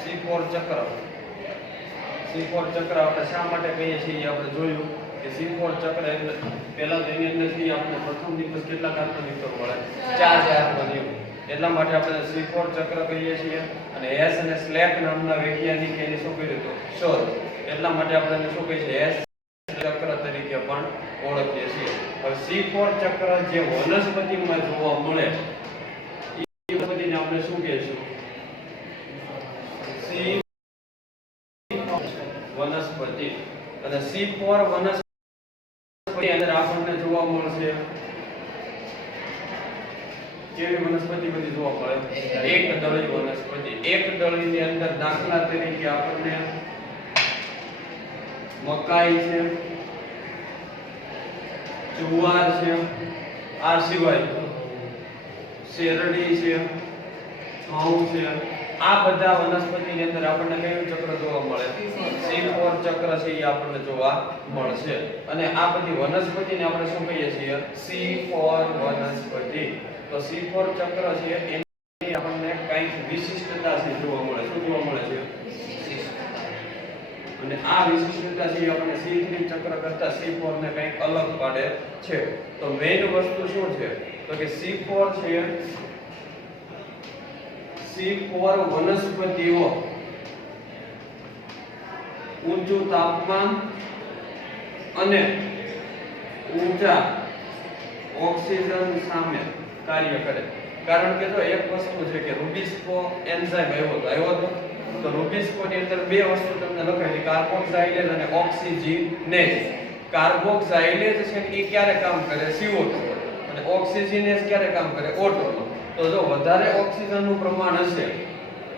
C4 ચક્ર. C4 ચક્ર આપણે શા માટે કહીએ છીએ આપણે જોયું કે C4 ચક્ર એટલે પહેલા તો એની અંદરથી આપણે પ્રથમ દિવસ કેટલા કાર્બન યુક્તો મળે 4 કાર્બન યુક્ત. એટલા માટે આપણે C4 ચક્ર કહીએ છીએ અને S અને સ્લેક નામના વૈજ્ઞાનિકે એને શું કર્યું હતું શોધ. એટલા માટે આપણે એને શું કહીએ છીએ S ચક્ર તરીકે પણ ઓળખીએ છીએ. હવે C4 ચક્ર જે વનસ્પતિમાં જોવા મળે એ વનસ્પતિને આપણે શું કહીશું? વનસ્પતિ. અને C4 વનસ્પતિ અંદર આપણને જોવા મળશે કેવી વનસ્પતિ બધી જોવા મળે? એક દળી વનસ્પતિ. એક દળીની અંદર દાખલા તરીકે આપણને મકાઈ છે, જુવાર છે, આ સિવાય શેરડી છે, ઘઉં છે, આ બધા વનસ્પતિની અંદર આપણને કયું ચક્ર જોવા મળે? C4 ચક્ર છે એ આપણને જોવા મળશે. અને આ બધી વનસ્પતિને આપણે શું કહીએ છીએ? C4 વનસ્પતિ. તો C4 ચક્ર છે એની આપણને કંઈક વિશિષ્ટતા છે જોવા મળે. શું જોવા મળે છે? અને આ વિશિષ્ટતા છે આપણને C3 ચક્ર કરતા C4 ને કંઈક અલગ પાડે છે. તો મેઈન વસ્તુ શું છે? તો કે C4 છે C4 વનસ્પતિઓ ઊંચું તાપમાન અને ઊંચા ઓક્સિજન સામે કાર્ય કરે. કારણ કે જો એક વસ્તુ છે કે રૂબિસ્કો એન્ઝાઇમ આવ્યો હતો. તો રૂબિસ્કો ની અંદર બે વસ્તુ તમને લખાયેલી, કાર્બોક્સાઇલેજ અને ઓક્સિજનેઝ. કાર્બોક્સાઇલેજ છે એ ક્યારે કામ કરે? CO2. અને ઓક્સિજનેઝ ક્યારે કામ કરે? O2. તો જો વધારે ઓક્સિજનનું પ્રમાણ હશે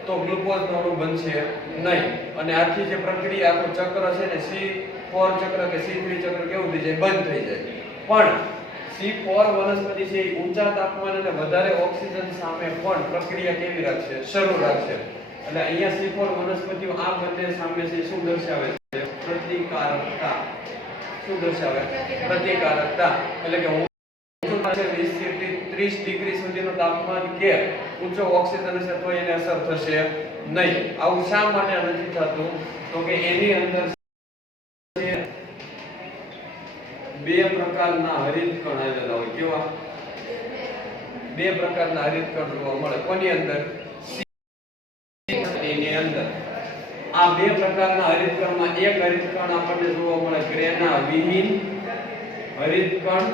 તો ગ્લુકોઝ અણુ બનશે નહીં. અને આખી જે પ્રક્રિયા આખું ચક્ર છે ને C4 ચક્ર કે C3 ચક્ર કેવું થઈ જાય? બંધ થઈ જાય. પણ C4 વનસ્પતિ છે એ ઊંચા તાપમાન અને વધારે ઓક્સિજન સામે પણ પ્રક્રિયા કેવી રાખશે? શરૂ રાખશે. એટલે અહીંયા C4 વનસ્પતિઓ આ બંને સામે છે શું દર્શાવે છે? પ્રતિકારકતા. શું દર્શાવે? પ્રતિકારકતા. એટલે કે 20 થી 30 ડિગ્રી સુધીનું તાપમાન કે ઊંચો ઓક્સિજન હશે તો એને અસર થશે નહીં. આવું શા માટે નથી થતું? તો કે એની અંદર બે પ્રકારના હરિતકણ આવેલા હોય. કેવા? બે પ્રકારના હરિતકણ જોવા મળે. કોની અંદર? ની અંદર. આ બે પ્રકારના હરિતકણમાં એક હરિતકણ આપણને જોવા મળે ગ્રેના વિહીન હરિતકણ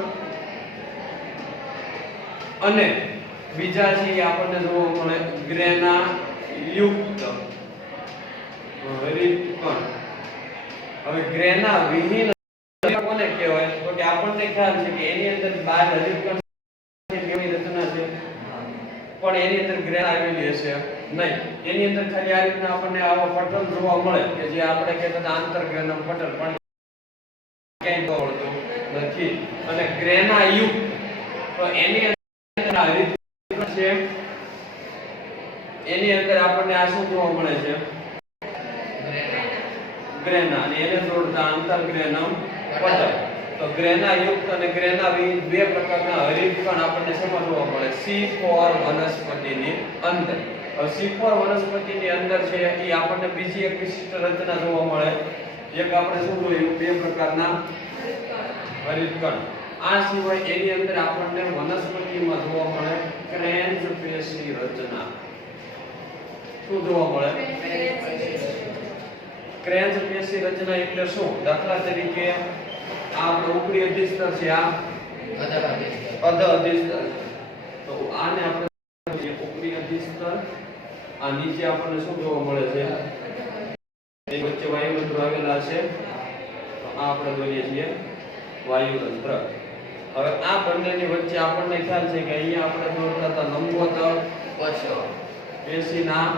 અને બીજા છે આપણને જોવા મળે ગ્રેના યુક્ત હરિતકણ. હવે ગ્રેના વિહીન કોને કહેવાય? તો કે આપણને ખ્યાલ છે કે એની અંદર 12 હરિતકણ કેવી રચના છે પણ એની અંદર ગ્રેન આવેલી હશે નહીં. એની અંદર ખાલી આ રીતના આપણને આવો પટલ જોવા મળે કે જે આપણે કહેતા હતા આંતરગ્રેનમ પટલ, પણ ક્યાંય જોવા નથી. અને ગ્રેના યુક્ત તો એની અંદર હરિતકણ છે એની અંદર આપણને આ શું જોવા મળે છે? ગ્રેના. અને એને જોડતા આંતરગ્રેનમ પટલ. તો ગ્રેના યુક્ત અને ગ્રેના વિહીન બે પ્રકારના હરિતકણ આપણને શેમાં જોવા મળે? C4 વનસ્પતિની અંદર. હવે C4 વનસ્પતિની અંદર છે એ આપણને બીજી એક વિશિષ્ટ રચના જોવા મળે. એક આપણે શું જોયું? બે પ્રકારના હરિતકણ. આ સિવાય એની અંદર આપણને વનસ્પતિમાં જોવા મળે ક્રેન્ચ પેશી રચના. શું જોવા મળે? ક્રેન્ચ પેશી રચના એટલે શું? દાખલા તરીકે આપણે ઉપરી અધિસ્તર છે, આ અધ અધિસ્તર. તો આને આપણે ઉપરી અધિસ્તર, આ નીચે આપણને શું જોવા મળે છે? એ વચ્ચે વાયુતંત્ર આવેલા છે. તો આ આપણે દોરીએ છીએ વાયુતંત્ર. હવે આ બંનેની વચ્ચે આપણને ખ્યાલ છે કે અહીંયા આપણે દોરતા હતા લંબોદર કોષો, પેશીના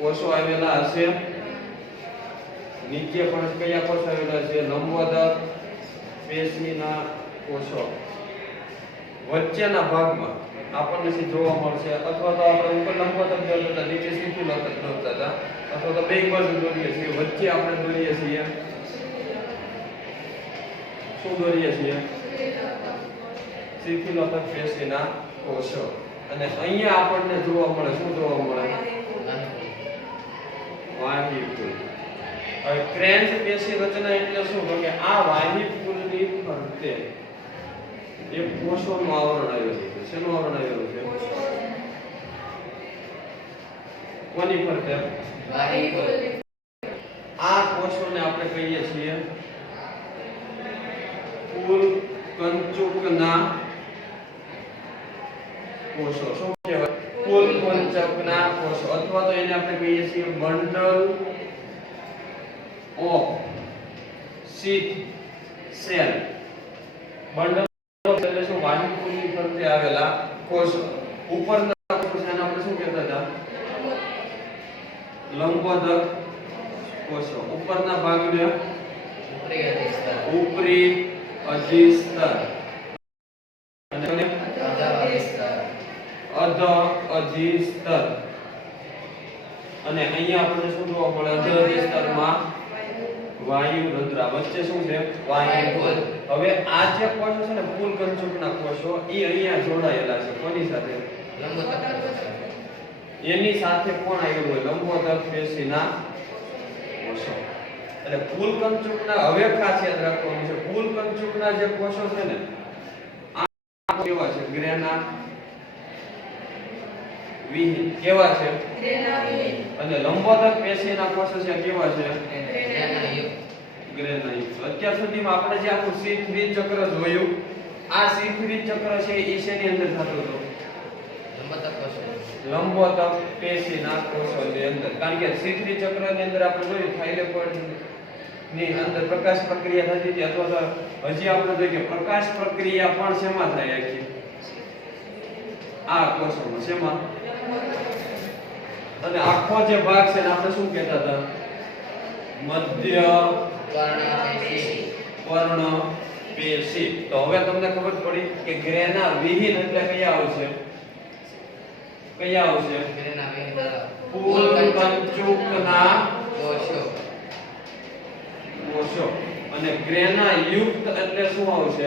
કોષો આવેલા હશે. નીચે પણ કયા કોષો આવેલા છે? લંબોદર પેશીના કોષો. વચ્ચેના ભાગમાં આપણને શું જોવા મળશે? અથવા તો આપણે ઉપર લંબોદર દોરતા હતા, નીચે શિથિલોતક દોરતા હતા, અથવા તો બે બાજુ દોરીએ છીએ. વચ્ચે આપણે દોરીએ છીએ શું દોરીએ છીએ? શિથિલોતક પેશીના કોષો. અને અહીંયા આપણને જોવા મળે શું જોવા મળે? ફ્રેન્ચ પેશી રચના એટલે શું? તો કે આ વાહિપુલની ફરતે એક કોષોનું આવરણ આવેલું છે. શેનું આવરણ આવેલું છે? કોની ફરતે? વાહિપુલ. આ કોષોને આપણે કહીએ છીએ પુલ કંચુકના કોષો. શું કહેવાય? પુલ કંચુકના કોષો, અથવા તો એને આપણે કહીએ છીએ bundle of sheath cell. Bundle એટલે શું? વાહિપુલની ફરતે આવેલા કોષો. ઉપરના કોષોને આપણે શું કહેતા હતા? લંબોદક કોષો. ઉપરના ભાગને ઉપરી અધિસ્તર અને અધ અધિસ્તર. અને અહીંયા આપણને શું જોવા મળે? અધ અધિસ્તરમાં વાયુ રંધ્ર. વચ્ચે શું છે? વાહિપુલ. હવે આ જે કોષો છે ને, પુલ કંચુકના કોષો, એ અહીંયા જોડાયેલા છે. કોની સાથે? એની સાથે કોણ આવેલું હોય? લંબોદક પેશીના કોષો. એટલે પુલ કંચુકના હવે ખાસ યાદ રાખવાનું છે, પુલ કંચુકના જે કોષો છે ને, આ કેવા છે? ગ્રેના વિહીન. કેવા છે? ગ્રેના વિહીન. અને લંબોદક પેશીના કોષો છે કેવા છે? ગ્રેના યુક્ત. ગ્રેના યુક્ત. અત્યાર સુધીમાં આપણે જે આખું C3 ચક્ર જોયું, આ C3 ચક્ર છે એ શેની અંદર થતું હતું? લંબોદક પેશીના કોષોની અંદર. કારણ કે C3 ચક્રની અંદર આપણે જોયું થાઇલેકોઇડ ની અંદર પ્રકાશ પ્રક્રિયા થતી હતી, અથવા તો હજી આપણે જોઈએ કે પ્રકાશ પ્રક્રિયા પણ શેમાં થાય? આખી આ કોષોમાં. શેમાં? અને આખો જે ભાગ છે ને, આપણે શું કહેતા હતા? મધ્ય પર્ણપેશી. તો હવે તમને ખબર પડી કે ગ્રેના વિહીન એટલે કયા આવશે? કયા આવશે? પુલ કંચુકના કોષો. અને ગ્રેના યુક્ત એટલે શું આવશે?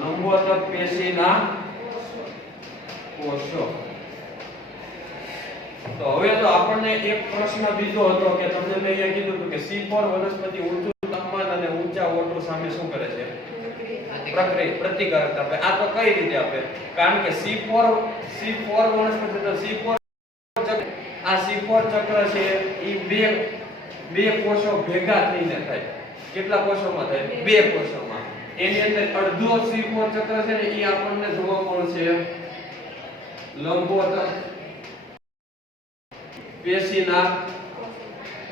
લંબોદક પેશીના કોષો. તો હવે તો આપણને એક પ્રશ્ન બીજો હતો કે તમને મેં અહીંયા કીધું હતું કે C4 વનસ્પતિ ઊંચું તાપમાન અને ઊંચા O2 સામે શું કરે છે? પ્રતિકારકતા આપે. આ તો કઈ રીતે આપે? કારણ કે C4 વનસ્પતિ તો C4 આ C4 ચક્ર છે એ બે કોષો ભેગા થઈને થાય. કેટલા કોષોમાં થાય? બે કોષોમાં. એની અંદર અડધો C4 ચક્ર છે ને, એ આપણને જોવા મળશે લંબોદક પેશીના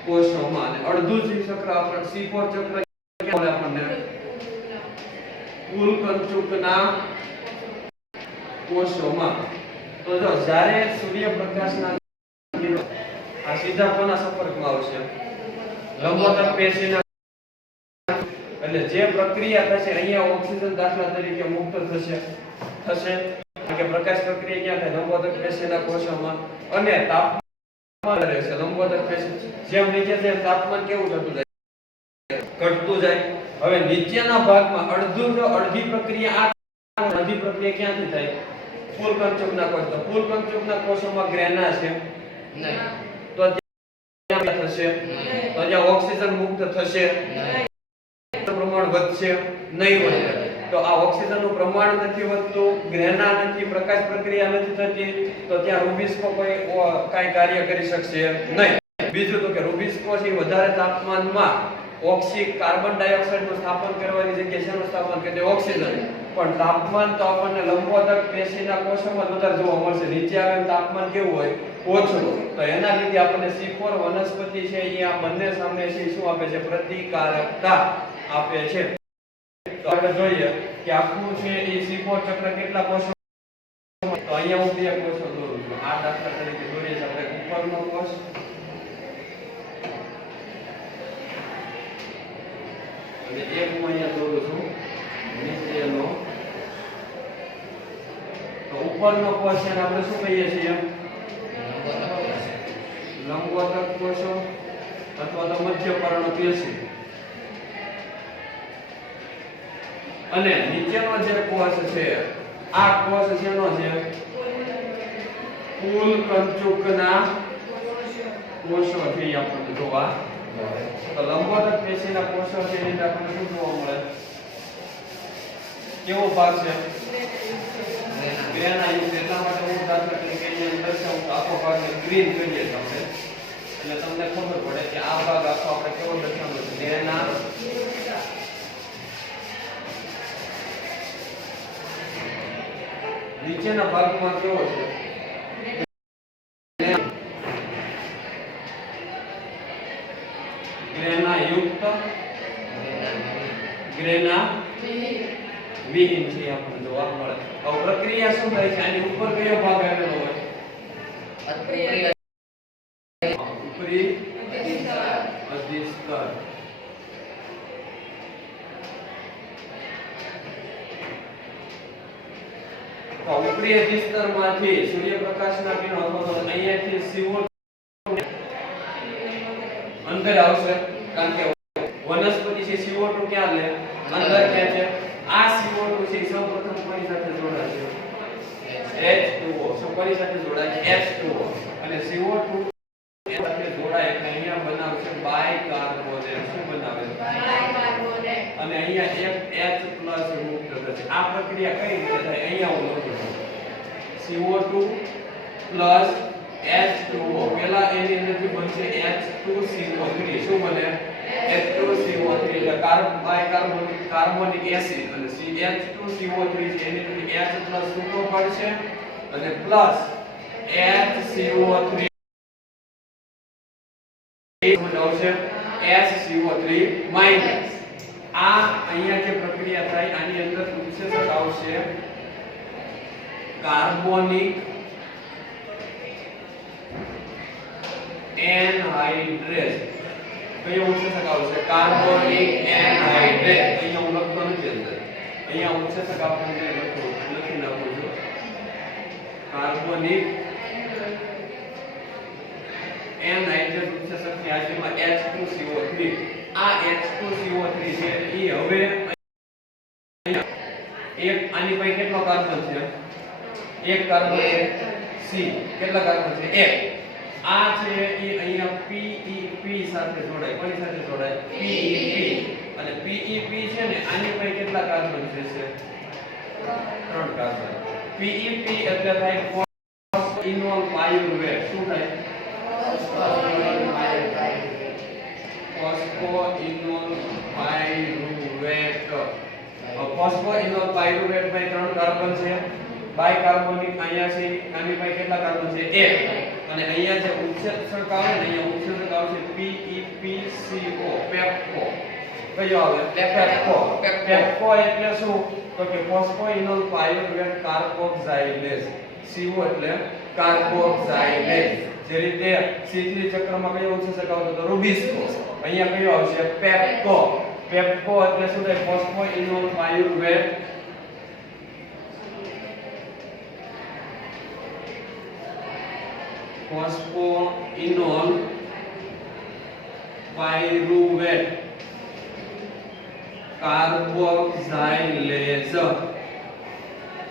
કોષોમાં, અને અડધું ચક્ર આપણને C4 ચક્ર આપણને પુલ કંચુકના કોષોમાં. તો જો જ્યારે સૂર્યપ્રકાશના આ સીધા કોના સંપર્કમાં આવશે? લંબોદક પેશીના. એટલે જે પ્રક્રિયા થશે અહીંયા ઓક્સિજન દાખલા તરીકે મુક્ત થશે કારણ કે પ્રકાશ પ્રક્રિયા ક્યાં થાય? લંબોદક પેશીના કોષોમાં. અને તાપમાન રહેશે. લંબોદક પેશી જેમ નીચે જેમ તાપમાન કેવું થતું જાય? ઘટતું જાય. હવે નીચેના ભાગમાં અડધી પ્રક્રિયા ક્યાંથી થાય? પુલ કંચુકના કોષ. તો પુલ કંચુકના કોષોમાં ગ્રેના છે નહીં, તો ત્યાં થશે તો ત્યાં ઓક્સિજન મુક્ત થશે નહીં, પ્રમાણ વધશે નહીં વધે. તો આ ઓક્સિજનનું પ્રમાણ નથી વધતું, ગ્રેના નથી, પ્રકાશ પ્રક્રિયા નથી થતી, તો ત્યાં રૂબિસ્કો કોઈ કાંઈ કાર્ય કરી શકશે નહીં. બીજું તો કે રૂબિસ્કો છે વધારે તાપમાનમાં કાર્બન ડાયોક્સાઇડ નું સ્થાપન કરવાની જગ્યાએ શેનું સ્થાપન કરે? ઓક્સિજન. પણ તાપમાન તો આપણને લંબોદક પેશીના કોષોમાં વધારે જોવા મળશે. નીચે આવે તાપમાન કેવું હોય? ઓછું. તો એના લીધે આપણને C4 વનસ્પતિ છે એ આ બંને સામે છે શું આપે છે? પ્રતિકારકતા આપે છે. તો આપણે જોઈએ કે આખું છે એ C4 ચક્ર કેટલા કોષો? તો અહીંયા હું બે કોષો દોરું છું. આ દાખલા તરીકે દોરીએ છીએ આપણે ઉપરનો કોષ અને એક હું અહીંયા દોરું છું નીચેનો. તો ઉપરનો કોષ છે આપણે શું કહીએ છીએ? લંબોદક કોષો અથવા તો મધ્ય પર્ણપેશી. અને નીચેનો જે કોષ છે આ કોષ શેનો છે? પુલ કંચુકના કોષો છે એ આપણને જોવા મળે. તો લંબોદર પેશીના કોષો છે એની અંદર આપણને શું જોવા મળે? કેવો ભાગ છે? ગ્રેના યુક્ત. એટલા માટે હું દાખલા તરીકે અહીંયા દર્શાવું તો આખો ભાગને ગ્રીન કરીએ તો આપણે એટલે તમને ખબર પડે કે આ ભાગ આખો આપણે કેવો દર્શાવવો છે? ગ્રેના નીચેના ભાગમાં કેવો છે? ગ્રેના યુક્ત ગ્રેના વિહીન છે આપણને જોવા મળે. હવે પ્રક્રિયા શું થાય છે? આની ઉપર કયો ભાગ આવેલો હોય? ઉપરી અધિસ્તર. તો ઉપરી અધિસ્તરમાંથી સૂર્યપ્રકાશના કિરણો અથવા તો અહીંયાથી CO2 અંદર આવશે કારણ કે વનસ્પતિ છે CO2 ક્યાં લે? અંદર ખેંચે. આ CO2 છે સૌપ્રથમ કોની સાથે જોડાશે? H2O. શું કોની સાથે જોડાય? H2O. અને CO2 સાથે જોડાય એટલે અહીંયા બનાવશે બાયકાર્બોનેટ. શું બનાવે? બાયકાર્બોનેટ. અને અહીંયા એક H+ મુક્ત થશે. આ પ્રક્રિયા કઈ રીતે થાય? અહીંયા હું લખું છું CO2 H2O. પહેલા એની અંદરથી બનશે H2CO3. શું બને? H2CO3 એટલે કાર્બોનિક એસિડ અને H2CO3 છે એની અંદર H+ સૂત્રો પડશે અને પ્લસ HCO3 આવશે HCO3 માઈનસ. આ અહીંયા જે પ્રક્રિયા થાય આની અંદર ઉત્સેચક આવશે કાર્બોનિક એનહાઇડ્રેટ. કયો ઉત્સેચક આવશે? Carbonic anhydrate. અહીંયા હું લખતો નથી અંદર. અહીંયા ઉત્સેચક આપણને લખી નાખું છું કાર્બોનિક એનહાઇડ્રેટ ઉત્સેચકની હાજરીમાં H2CO3. આ H2CO3 છે એ હવે એક આની પાસે કેટલો કાર્બન છે? એક કાર્બન છે. C કેટલા કાર્બન છે? એક. આ છે એ અહીંયા PEP સાથે જોડાય. કોની સાથે જોડાય? PEP. અને PEP છે ને આની પાસે કેટલા કાર્બન છે? 3 કાર્બન. PEP એટલે થાય ફોસ્ફોઇનોલ પાયરુવેટ. શું થાય? ફોસ્ફોઇનોલ પાયરુવેટ. ફોસ્ફોઇનોલ પાયરુવેટ માં 3 કાર્બન છે. બાયકાર્બોનિક અહીંયા છે આની પાસે કેટલા કાર્બન છે? 1. અને અહીંયા જે ઉત્સેચક આવે ને અહીંયા ઉત્સેચક આવશે PEPCO. પેપ્કો. કયો આવે? પેપ્કો. પેપ્કો એટલે શું? તો કે ફોસ્ફોઇનોલ પાયરુવેટ કાર્બોક્સાઇલેઝ. CO એટલે કાર્બોક્સાઇલેઝ. જે રીતે C3 ચક્રમાં કયો ઉત્સેચક આવતો તો રૂબિસ્કો. અહીંયા કયો આવશે? પેપ્કો. પેપ્કો એટલે શું થાય? ફોસ્ફોઇનોલ પાયરુવેટ ફોસ્ફોઇનોલ પાયરુવેટ કાર્બોક્સાઇલેઝ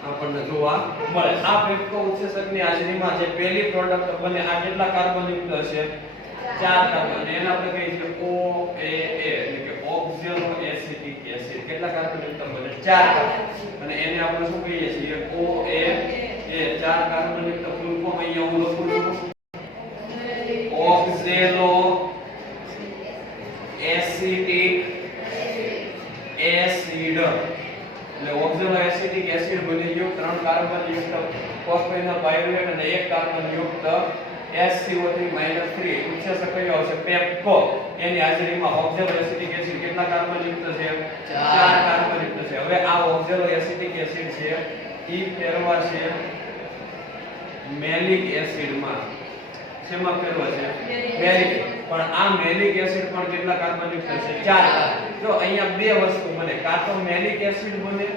આપણને જોવા મળે. આ પેપ્કો ઉત્સેચકની હાજરીમાં જે પહેલી પ્રોડક્ટ બને આ કેટલા કાર્બન યુક્ત હશે? 4 કાર્બન. એને આપણે કહીએ છીએ OAA એટલે કે ઓક્ઝેલો એસિટિક એસિડ. કેટલા કાર્બન યુક્ત બને? 4 કાર્બન. અને એને આપણે શું કહીએ છીએ? OAA. 4 કાર્બન યુક્ત ફૂલ ફોર્મ અહીંયા હું લખું છું ઓક્ઝેલો એસિટિક એસિડ. એટલે ઓક્ઝેલો એસિટિક એસિડ બની ગયું 3 કાર્બન યુક્ત ફોસ્ફોઇનોલ પાયરુવેટ અને 1 કાર્બન યુક્ત SCO3-3. ઉત્સેચક કયો આવશે? પેપ્કો. એની હાજરીમાં ઓક્ઝેલો એસિટિક એસિડ કેટલા કાર્બન યુક્ત છે? 4 કાર્બન યુક્ત છે. હવે આ ઓક્ઝેલો એસિટિક એસિડ છે ઈ ફેરવા છે મેલિક એસિડમાં. શેમાં ફેરવા છે? મેલિક. પણ આ મેલિક એસિડ પણ કેટલા કાર્બન યુક્ત છે? 4. જો અહીંયા બે વસ્તુ બને, કાં તો મેલિક એસિડ બને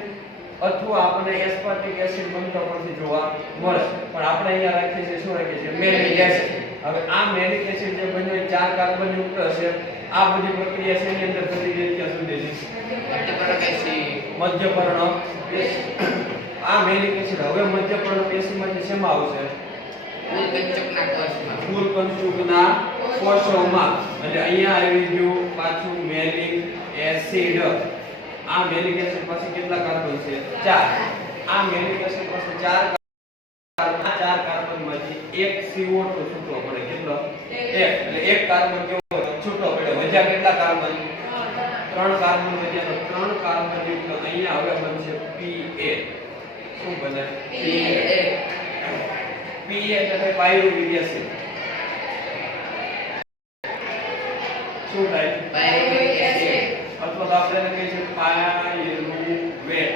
અથવા આપણે એસ્પાર્ટિક એસિડ બનતો પરથી જોવા મળે. પણ આપણે અહીંયા રાખીએ છીએ શું રાખીએ છીએ? મેલિક એસિડ. હવે આ મેલિક એસિડ જે બન્યો 4 કાર્બન યુક્ત હશે. આ બધી પ્રક્રિયા શેની અંદર થતી રહે ત્યાં સુધી છે? મધ્યપર્ણ પેશી. આ મેલિક એસિડ હવે મધ્યપર્ણ પેશીમાંથી શેમાં આવશે? ફૂલકંચકના કોષમાં. ફૂલકંચુકના કોષોમાં. એટલે અહીંયા આવી ગયું પાછું મેલિક એસિડ. આ મેલિક એસિડ પાસે કેટલા કાર્બન છે? 4. આ મેલિક એસિડ પાસે 4 કાર્બન. આ 4 કાર્બનમાંથી એક CO2 છૂટો પડે. કેટલો? 1. એટલે એક કાર્બન કેવો છૂટો પડ્યો. વધ્યા કેટલા કાર્બન? 3 કાર્બન વધ્યા. તો 3 કાર્બન યુક્ત અહીંયા હવે બનશે Pa. શું બને? Pa એટલે પાયરુવિક એસિડ. શું થાય? Pyruvic acid. અથવા તો આપણે એને કહીએ છીએ પાયરુવેટ.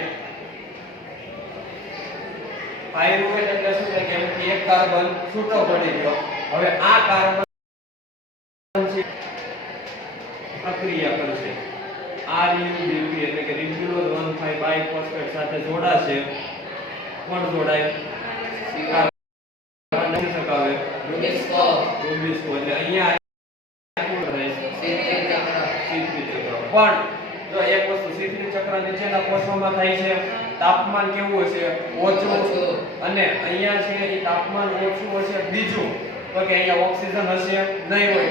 પાયરુવેટ એટલે શું થાય? કેમ કે એક કાર્બન છૂટો પડી ગયો. હવે આ કાર્બન છે પ્રક્રિયા કરશે. RUBP એટલે કે રિબ્યુલોઝ 1,5 બાયફોસ્ફેટ સાથે જોડાશે. કોણ જોડાય? કાર્બન સકાવે રૂબિસ્કો. રૂબિસ્કો. એટલે અહીંયા શું થાય? C3 ચક્ર. C3 ચક્ર. પણ જો એક વસ્તુ C3 ચક્ર નીચેના કોષોમાં થાય છે. તાપમાન કેવું હશે? ઓછું. અને અહીંયા છે એ તાપમાન ઓછું હશે. બીજું તો કે અહીંયા ઓક્સિજન હશે નહીં હોય.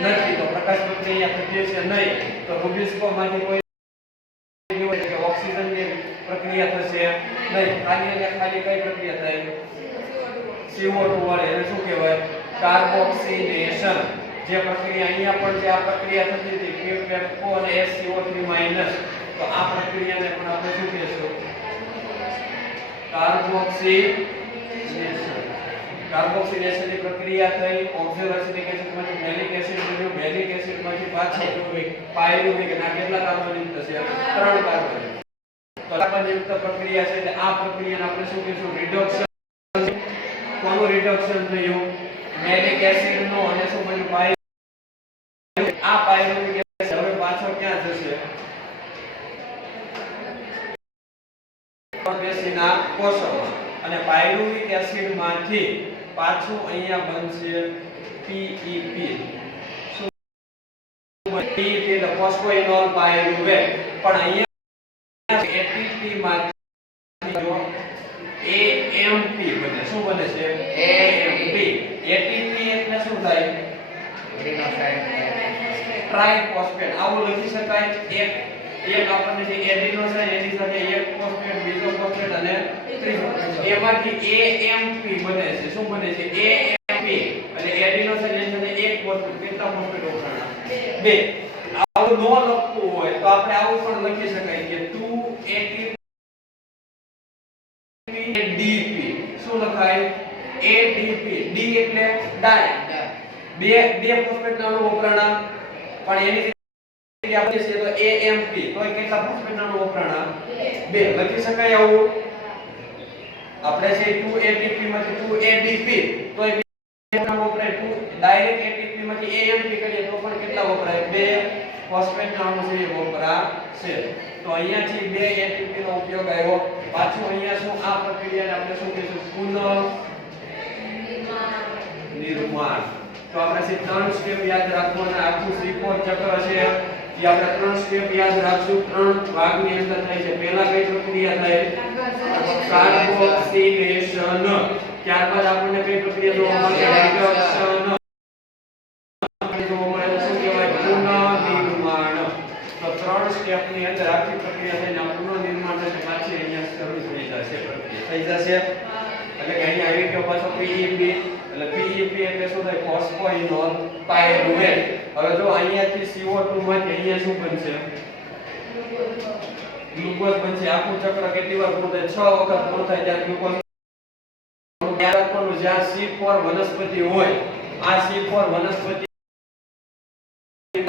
નથી તો પ્રકાશ પ્રક્રિયા થતી છે નહીં. તો રૂબિસ્કોમાંથી કોઈ હોય કે ઓક્સિજનની પ્રક્રિયા થશે નહીં. ખાલી અને ખાલી કઈ પ્રક્રિયા થાય? CO2 વડે. એને શું કહેવાય? કાર્બોક્સિલેશન. જે પ્રક્રિયા અહીંયા પણ જે આ પ્રક્રિયા થતી હતી PFO અને SCO3- તો આ પ્રક્રિયાને પણ આપણે શું કહીશું? કાર્બોક્સિલેશન. કાર્બોક્સિલેશનની પ્રક્રિયા થઈ. ઓક્ઝેલોએસિટિક એસિડમાંથી મેલિક એસિડ બન્યું. મેલિક એસિડમાંથી પાછું પાયરુવિક. ના કેટલા કાર્બન યુક્ત છે? 3 કાર્બન. તો કાર્બન યુક્ત પ્રક્રિયા છે એટલે આ પ્રક્રિયાને આપણે શું કહીશું? રિડક્શન. કોનું રિડક્શન થયું? મેલિક એસિડ નો. અને શું બન્યું? પાયરુવિક. આ પાયરુવિક એસિડ હવે પાછો ક્યાં જશે? પેશીના કોષોમાં. અને પાયરુવિક એસિડ માંથી પાછું અહીંયા બનશે PEP. શું PEP એટલે ફોસ્ફોઇનોલ પાયરુવેટ. પણ અહીંયા ATP માંથી જો AMP બને. શું બને છે? AMP. ATP એટલે શું થાય? ટ્રાઇફોસ્ફેટ. આવું લખી શકાય. એક આપણને જે એડિનોસાઇન એની સાથે એક ફોસ્ફેટ, બીજો ફોસ્ફેટ અને ત્રીજો. એમાંથી AMP બને છે. શું બને છે? AMP. એટલે એડિનોસાઇન એની સાથે એક ફોસ્ફેટ. કેટલા ફોસ્ફેટ વપરાણા? 2. આવું ન લખવું હોય તો આપણે આવું પણ લખી શકાય કે 2ATP. શું લખાય? ADP. D એટલે ડાય. બે ફોસ્ફેટના અણુ વપરાણા. પણ એની આપણે છે તો AMP. તો કેટલા ફોસ્ફેટના અણુ વપરાણા? 2. લખી શકાય આવું. આપણે છે 2ATP માંથી 2ADP. તો એ વપરાય. 2 ડાયરેક્ટ ATP માંથી AMP કરીએ તો પણ કેટલા વપરાય? 2 ફોસ્ફેટના અણુ છે એ વપરાશે. તો અહીંયાથી 2 ATP નો ઉપયોગ આવ્યો. પાછું અહીંયા શું આ પ્રક્રિયાને આપણે શું કહીશું? પુનર્નિર્માણ. તો આપણે છે 3 સ્ટેપ યાદ રાખવાના. આખું C4 ચક્ર છે એ આપણે 3 સ્ટેપ યાદ રાખશું. 3 ભાગની અંદર થાય છે. પહેલા કઈ પ્રક્રિયા થાય? કાર્બોક્સિલેશન. ત્યારબાદ આપણને કઈ પ્રક્રિયા જોવા મળે? રિડક્શન. જોવા મળે શું કહેવાય? પુનર્નિર્માણ. તો 3 સ્ટેપની અંદર આખી પ્રક્રિયા થઈને આ પુનર્નિર્માણ થશે. પાછી અહીંયા શરૂ થઈ જશે પ્રક્રિયા. થઈ જશે. એટલે કે અહીંયા આવી ગયો પાછો PEP. એટલે PEP એટલે શું થાય? ફોસ્ફોઇનોલ પાયરુવેટ. હવે જો અહીંયાથી CO2 માંથી અહીંયા શું બનશે? ગ્લુકોઝ બનશે. આખું ચક્ર કેટલી વાર પૂરું થાય? 6 વખત પૂરું થાય. ત્યારે ગ્લુકોઝ યાદ રાખવાનું. જ્યાં C4 વનસ્પતિ હોય, આ C4 વનસ્પતિ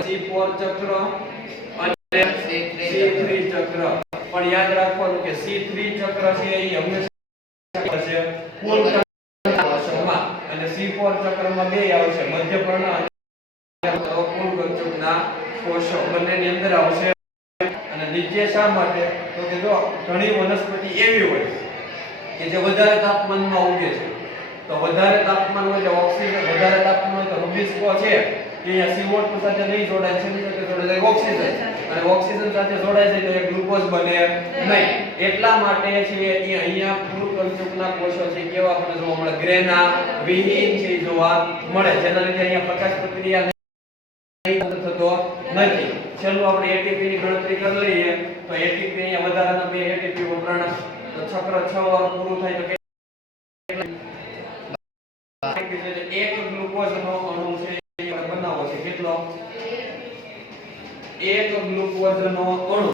C4 ચક્ર અને C3 ચક્ર. પણ યાદ રાખવાનું કે C3 ચક્ર છે એ હંમેશા હશે ફૂલકંચકમાં. અને C4 ચક્રમાં 2 આવશે. મધ્યપર્ણ અને ફૂલકંચકના કોષો બંનેની અંદર આવશે. અને નીચે શા માટે? તો કે જો ઘણી વનસ્પતિ એવી હોય કે જે વધારે તાપમાનમાં ઉગે છે. તો વધારે તાપમાન હોય એટલે ઓક્સિજન વધારે તાપમાન હોય તો રૂબિસ્કો છે કે અહીંયા CO2 સાથે નહીં જોડાય છે, એની સાથે જોડાય ઓક્સિજન, અને ઓક્સિજન સાથે જોડાય છે તો એ ગ્લુકોઝ બને નહીં. એટલા માટે છે અહીંયા પુરુકંચકના કોષો છે કેવા આપણને જોવા મળે, ગ્રેના વિહીન છે જોવા મળે, જેના લીધે અહીંયા પ્રકાશ પ્રક્રિયા થતો નથી. છેલ્લું આપણે ATP ની ગણતરી કરી લઈએ તો ATP અહીંયા વધારાના 2 ATP વપરાણા, તો ચક્ર 6 વાર પૂરું થાય તો એક ગ્લુકોઝનો અણુ છે એ બનાવવો છે. કેટલો? એક ગ્લુકોઝનો અણુ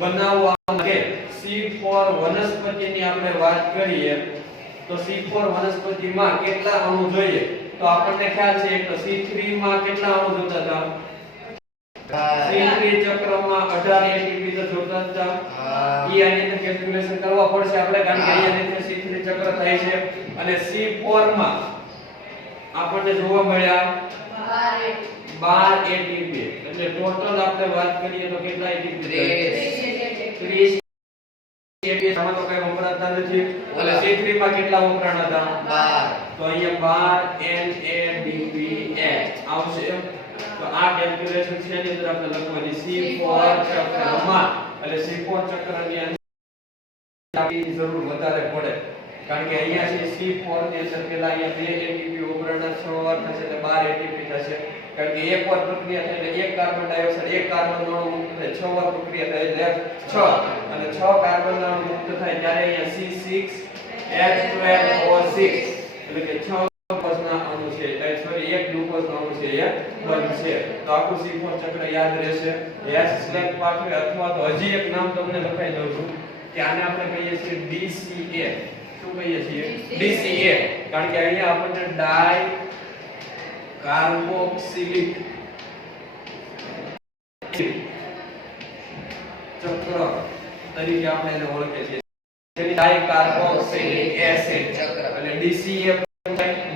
બનાવવા માટે C4 વનસ્પતિની આપણે વાત કરીએ તો C4 વનસ્પતિમાં કેટલા અણુ જોઈએ? તો આપણને ખ્યાલ છે કે C3 માં કેટલા અણુ જોતા હતા? C3 ચક્રમાં 18 ATP તો જોતા હતા. ઈ આની અંદર કેલ્ક્યુલેશન કરવા પડશે આપણે, કારણ કે અહીંયા નીચે C3 ચક્ર થાય છે. અને C4 માં આપણને જોવા મળ્યા 12 ATP. એટલે ટોટલ આપણે વાત કરીએ તો કેટલા ATP? 30 ATP. આમાં તો કઈ વપરાતા નથી. અને C3 માં કેટલા વપરાણા હતા? 12. તો અહીંયા 12 NADPH આવશે. તો આ કેલ્ક્યુલેશન છે એની અંદર આપણે લખવાની C4 ચક્રમાં, એટલે C4 ચક્રની અંદર ની જરૂર વધારે પડે, કારણ કે અહીંયા છે C4 ની અંદર પેલા અહીંયા 2 ATP વપરાણા 6 વાર થશે એટલે 12 ATP થશે, કારણ કે એક વાર પ્રક્રિયા થાય એટલે એક કાર્બન ડાયોક્સાઇડ એક કાર્બન અણુ મુક્ત થાય, 6 વાર પ્રક્રિયા થાય એટલે 6, અને 6 કાર્બન અણુ મુક્ત થાય ત્યારે અહીંયા C6H12O6 એટલે કે 6 ગ્લુકોઝના અણુ છે, સોરી એક ગ્લુકોઝનો અણુ છે એ બનશે. તો આખું C4 ચક્ર યાદ રહેશે. હેશ સ્લેગ પાથવે, અથવા તો હજી એક નામ તમને લખાઈ દઉં છું કે આને આપણે કહીએ છીએ DCA. શું કહીએ છીએ? DCA, કારણ કે અહીંયા આપણને ડાઈ કાર્બોક્સિલિક ચક્ર તરીકે આપણે એને ઓળખીએ છીએ. જેની ડાઈ કાર્બોક્સિલિક એસિડ ચક્ર એટલે DCA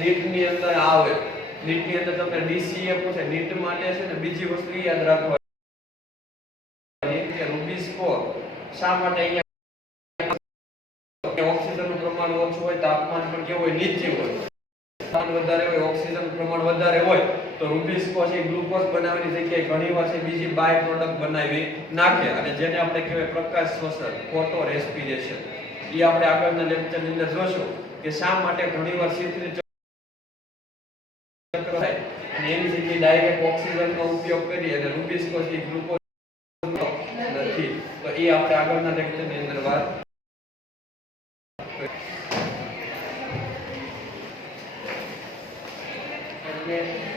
નીટ ની અંદર આવે. નીટ ની અંદર તમને DCA પૂછે, નીટ માટે છે ને બીજી વસ્તુ યાદ રાખવાની કે રૂબિસ્કો શા માટે અહીંયા ઓક્સિજનનું પ્રમાણ ઓછું હોય, તાપમાન પણ કેવું હોય? નીચે હોય. તાપમાન વધારે હોય, ઓક્સિજન પ્રમાણ વધારે હોય તો રૂબિસ્કો છે ગ્લુકોઝ બનાવવાની જગ્યાએ ઘણીવાર છે બીજી બાય પ્રોડક્ટ બનાવી નાખે, અને જેને આપણે કહેવાય પ્રકાશ શોષણ, ફોટો રેસ્પિરેશન. એ આપણે આગળના લેક્ચરની અંદર જોશું કે શા માટે ઘણીવાર C3 ચક્ર થાય અને એની જગ્યાએ ડાયરેક્ટ ઓક્સિજનનો ઉપયોગ કરી અને રૂબિસ્કો છે ગ્લુકોઝ નથી. તો એ આપણે આગળના લેક્ચરની અંદર વાત Yeah.